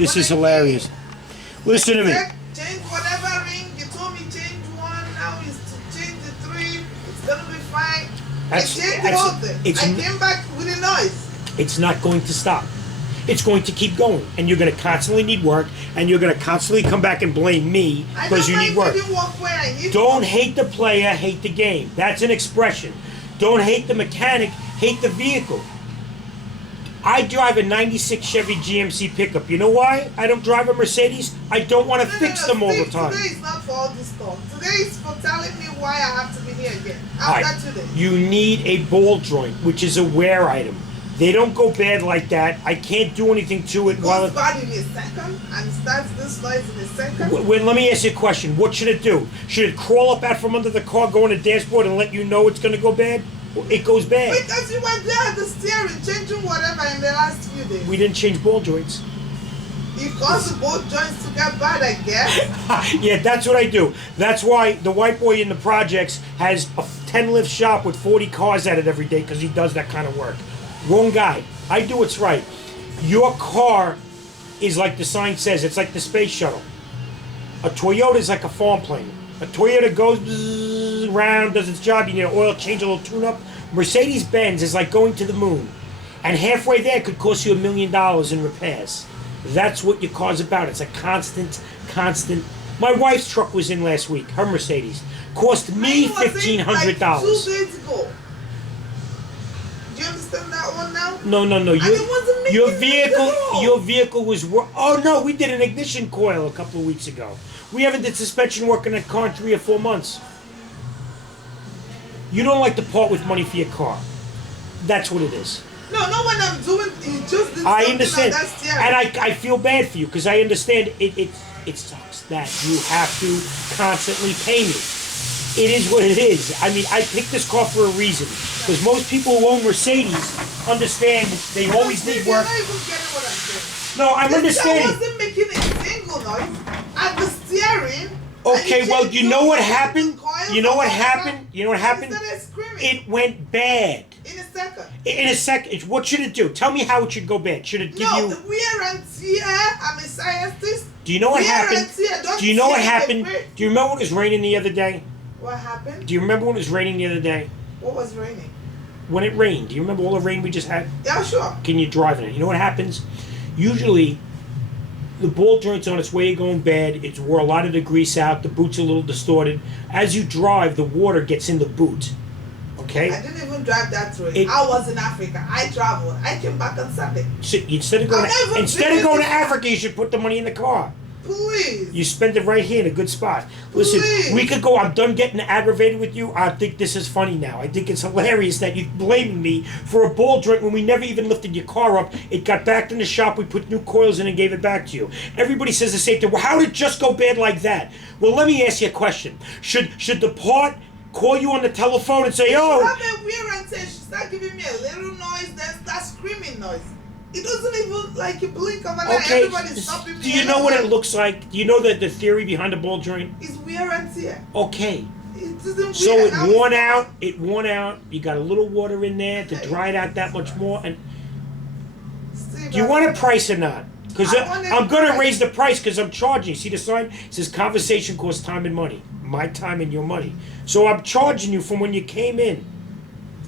This is hilarious. Listen to me. Change whatever ring. You told me change one. Now it's to change the three. It's gonna be fine. I changed the whole thing. I came back with a noise. It's not going to stop. It's going to keep going, and you're going to constantly need work, and you're going to constantly come back and blame me because you need work. Don't hate the player, hate the game. That's an expression. Don't hate the mechanic, hate the vehicle. I drive a 96 Chevy GMC pickup. You know why I don't drive a Mercedes? I don't want to fix them all the time. Today is not for all this talk. Today is for telling me why I have to be here again. After today. You need a ball joint, which is a wear item. They don't go bad like that. I can't do anything to it. It goes bad in a second and starts this noise in a second. Let me ask you a question. What should it do? Should it crawl up out from under the car, go on the dashboard, and let you know it's going to go bad? It goes bad. Because you were there at the steering, changing whatever in the last few days. We didn't change ball joints. You caused the ball joints to get bad, I guess. Yeah, that's what I do. That's why the white boy in the projects has a 10-lift shop with 40 cars at it every day, because he does that kind of work. Wrong guy. I do what's right. Your car is like the sign says. It's like the space shuttle. A Toyota is like a farm plane. A Toyota goes bzzz, around, does its job. You need an oil change, a little tune-up. Mercedes-Benz is like going to the moon. And halfway there could cost you $1 million in repairs. That's what your car's about. It's a constant. My wife's truck was in last week. Her Mercedes. Cost me $1,500. Like 2 days ago. Do you understand that one now? No. Your vehicle was. Oh no, we did an ignition coil a couple of weeks ago. We haven't did suspension work in that car in 3 or 4 months. You don't like to part with money for your car. That's what it is. No, not when I'm doing. You just did I understand, and I feel bad for you because I understand it sucks that you have to constantly pay me. It is what it is. I mean, I picked this car for a reason. Because most people who own Mercedes understand they always need work. You're not even getting what I'm saying. No, I'm understanding. I wasn't making a single noise at the steering. Okay, well, you know what happened? You know what happened? You know what happened? It went bad. In a second. In a second. What should it do? Tell me how it should go bad. Should it give you... No, wear and tear. I'm a scientist. Do you know what happened? Do you know what happened? Do you remember when it was raining the other day? What happened? Do you remember when it was raining the other day? What was raining? When it rained. Do you remember all the rain we just had? Yeah, sure. Can you drive in it? You know what happens? Usually, the ball joint's on its way going bad. It's wore a lot of the grease out. The boot's a little distorted. As you drive, the water gets in the boot. Okay? I didn't even drive that way. I was in Africa. I traveled. I came back on Sunday. So instead of going to Africa, you should put the money in the car. Please. You spend it right here in a good spot. Listen, we could go. I'm done getting aggravated with you. I think this is funny now. I think it's hilarious that you're blaming me for a ball joint when we never even lifted your car up. It got back in the shop. We put new coils in and gave it back to you. Everybody says the same thing. Well, how did it just go bad like that? Well, let me ask you a question. Should the part call you on the telephone and say, "Oh"? Stop weird and say, start giving me a little noise, then start screaming noise. It doesn't even like you blink of an eye. Everybody's stopping me. Do you know what it looks like? Do you know the theory behind a ball joint? It's wear and tear. Okay. It doesn't so it worn out. It worn out. You got a little water in there to dry it out that much more. And do you want a price or not? Because I'm going to raise the price because I'm charging. See the sign? It says conversation costs time and money. My time and your money. So I'm charging you from when you came in.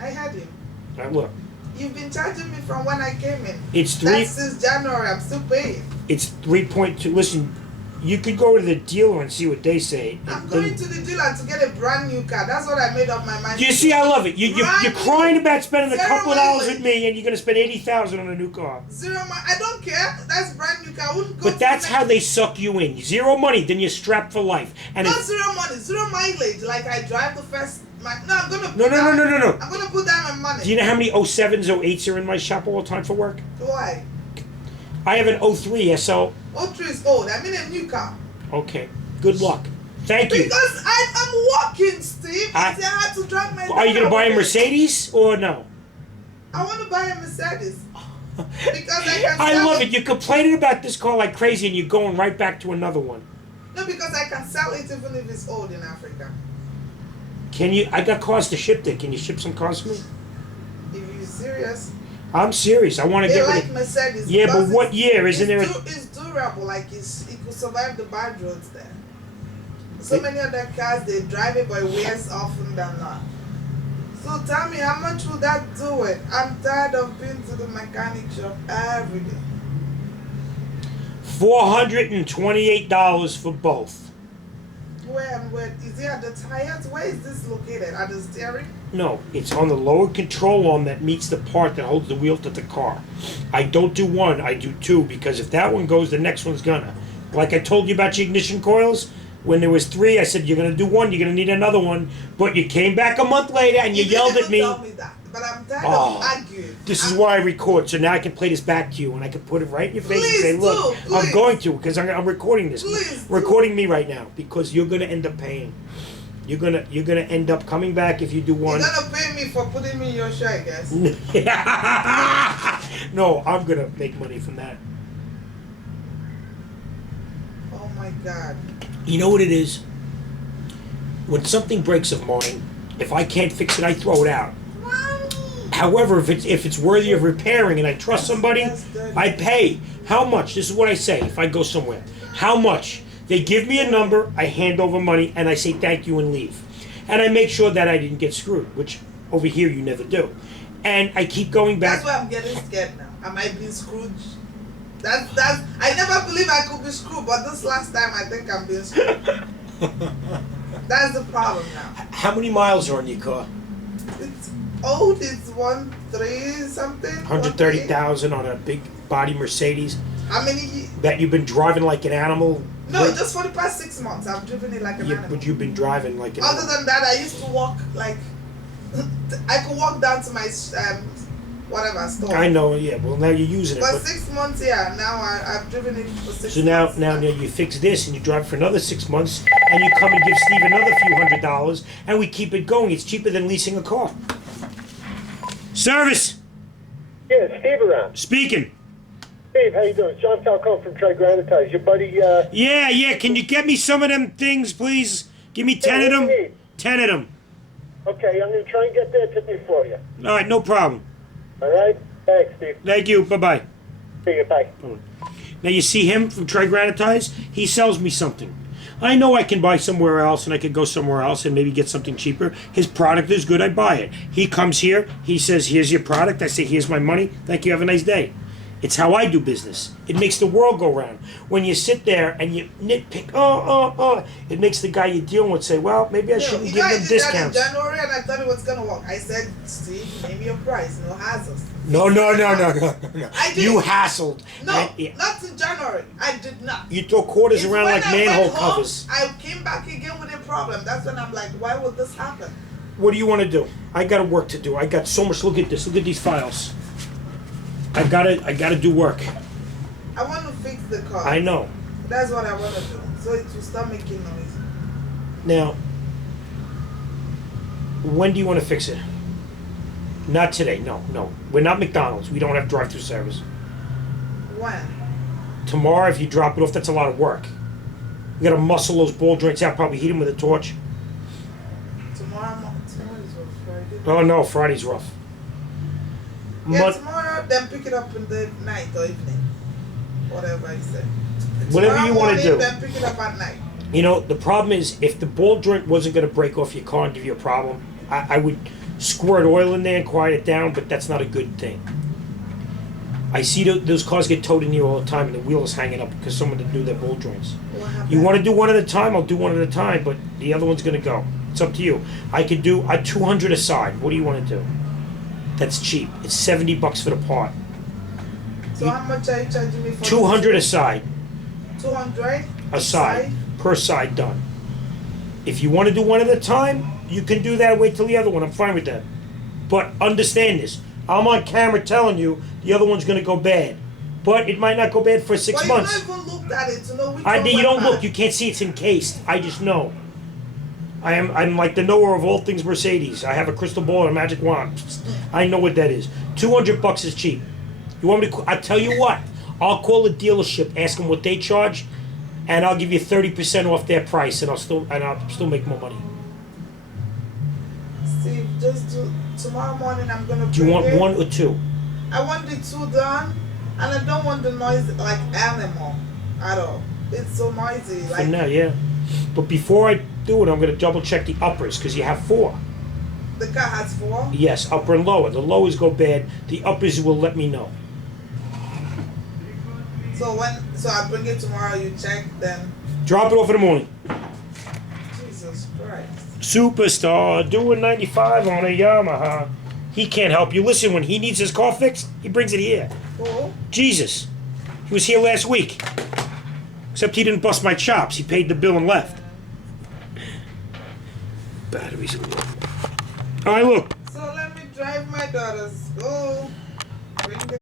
I had you. Now look. You've been charging me from when I came in. That's since January. I'm still paying. It's 3.2. Listen, you could go to the dealer and see what they say. I'm going to the dealer to get a brand new car. That's what I made up my mind. You see, I love it. You're crying about spending a couple of dollars with me, and you're going to spend $80,000 on a new car. I don't care. That's brand new car. I wouldn't go. But that's how they suck you in. Zero money, then you're strapped for life. And not zero money, zero mileage. Like I drive the first. No, I'm gonna. No. I'm gonna put down my money. Do you know how many 07s, 08s are in my shop all the time for work? Why? I have an 03 SL. 03 is old. I mean a new car. Okay. Good luck. Thank you. Because I'm walking, Steve. I had to drive my. Are you gonna buy a Mercedes or no? I want to buy a Mercedes. Because I can. I love it. You're complaining about this car like crazy, and you're going right back to another one. No, because I can sell it even if it's old in Africa. Can you? I got cars to ship there. Can you ship some cars for me? If you're serious. I'm serious. I want to get rid of. Mercedes. Yeah, but what year? Isn't there? It's due durable. Like it could survive the bad roads there. So many other cars they drive it, but it wears often than not. So tell me, how much would that do it? I'm tired of being to the mechanic shop every day. $428 for both. Where is it at the tires? Where is this located? At the steering? No, it's on the lower control arm that meets the part that holds the wheel to the car. I don't do one, I do two, because if that one goes, the next one's gonna. Like I told you about your ignition coils, when there was 3, I said, you're gonna do one, you're gonna need another one, but you came back a month later and you yelled at me. Tell me that, but I'm tired of arguing. This is why I record, so now I can play this back to you, and I can put it right in your face Please and say, look, do, I'm please. going to, because I'm recording this. Please Recording me right now, because you're gonna end up paying. You're gonna end up coming back if you do one. You're gonna pay me for putting me in your show, I guess. No, I'm gonna make money from that. Oh my God. You know what it is? When something breaks of mine, if I can't fix it, I throw it out. However, if it's worthy of repairing and I trust somebody, I pay. How much? This is what I say if I go somewhere. How much? They give me a number, I hand over money, and I say thank you and leave. And I make sure that I didn't get screwed, which over here you never do. And I keep going back. That's why I'm getting scared now. Am I being screwed? That's I never believed I could be screwed, but this last time I think I'm being screwed. That's the problem now. How many miles are on your car? It's old, it's 1.3 something. 130,000 on a big body Mercedes. How many? That you've been driving like an animal? No, just for the past 6 months I've driven it like an animal. But you've been driving like an Other animal. than that, I used to walk like I could walk down to my whatever store. I know, yeah. Well, now you're using it. But 6 months, yeah. Now I've driven it for 6 So months. now you fix this and you drive for another 6 months and you come and give Steve another few $100 and we keep it going. It's cheaper than leasing a car. Service! Yeah, Steve around. Speaking. Steve, how you doing? It's John Falcone from Trey Granitize. Your buddy, Yeah. Can you get me some of them things, please? Give me 10 of what do them. you need? 10 of them. Okay, I'm going to try and get that today for you. All right, no problem. All right? Thanks, Steve. Thank you. Bye-bye. See you. Bye. Now you see him from Trey Granitize? He sells me something. I know I can buy somewhere else and I could go somewhere else and maybe get something cheaper. His product is good, I buy it. He comes here, he says, here's your product. I say, here's my money. Thank you, have a nice day. It's how I do business. It makes the world go round. When you sit there and you nitpick, it makes the guy you're dealing with say, well, maybe I shouldn't give them discounts. That in January and I thought it was going to work. I said, Steve, name your price, no hassles. No. I did. You hassled. No, And, not in January. I did not. you throw quarters It's around when like I manhole went home, covers. I came back again with a problem. That's when I'm like, why would this happen? What do you want to do? I got work to do. I got so much. Look at this. Look at these files. I gotta do work. I want to fix the car. I know. That's what I want to do. So it will start making noise. Now, when do you want to fix it? Not today. No. We're not McDonald's. We don't have drive-through service. When? Tomorrow, if you drop it off, that's a lot of work. You gotta muscle those ball joints out. Probably heat them with a torch. Tomorrow is what, Friday? Oh no, Friday's rough. Yeah, tomorrow, then pick it up in the night or evening. Whatever you say. Whatever you want to do. Then pick it up at night. You know, the problem is, if the ball joint wasn't going to break off your car and give you a problem, I would squirt oil in there and quiet it down, but that's not a good thing. I see those cars get towed in here all the time and the wheel is hanging up because someone didn't do their ball joints. You want to do one at a time, I'll do one at a time, but the other one's going to go. It's up to you. I could do a 200 aside. What do you want to do? That's cheap. It's $70 for the part. So how much are you charging me for 200 aside. 200 aside. Per side done. If you want to do one at a time, you can do that. Wait till the other one. I'm fine with that. But understand this. I'm on camera telling you the other one's going to go bad. But it might not go bad for 6 months. But you not even looked at it to know which one You don't bad. look. You can't see it's encased. I just know. I'm like the knower of all things Mercedes. I have a crystal ball and a magic wand. I know what that is. $200 is cheap. You want me to? I tell you what. I'll call the dealership, ask them what they charge, and I'll give you 30% off their price, and I'll still make more money. Steve, just do tomorrow morning. I'm gonna. Do you want one or two? I want the two done, and I don't want the noise like animal. at all. It's so noisy. For Like now, yeah. But before I do it, I'm going to double check the uppers because you have 4. the car has 4. Yes, upper and lower. The lowers go bad. The uppers will let me know. So I bring it tomorrow, you check, then Drop it off in the morning. Jesus Christ. Superstar doing 95 on a Yamaha. He can't help you. Listen, when he needs his car fixed, he brings it here. Who? Jesus. He was here last week. Except he didn't bust my chops. He paid the bill and left. Batteries are low. All right, look. So let me drive my daughter's. Go. Bring the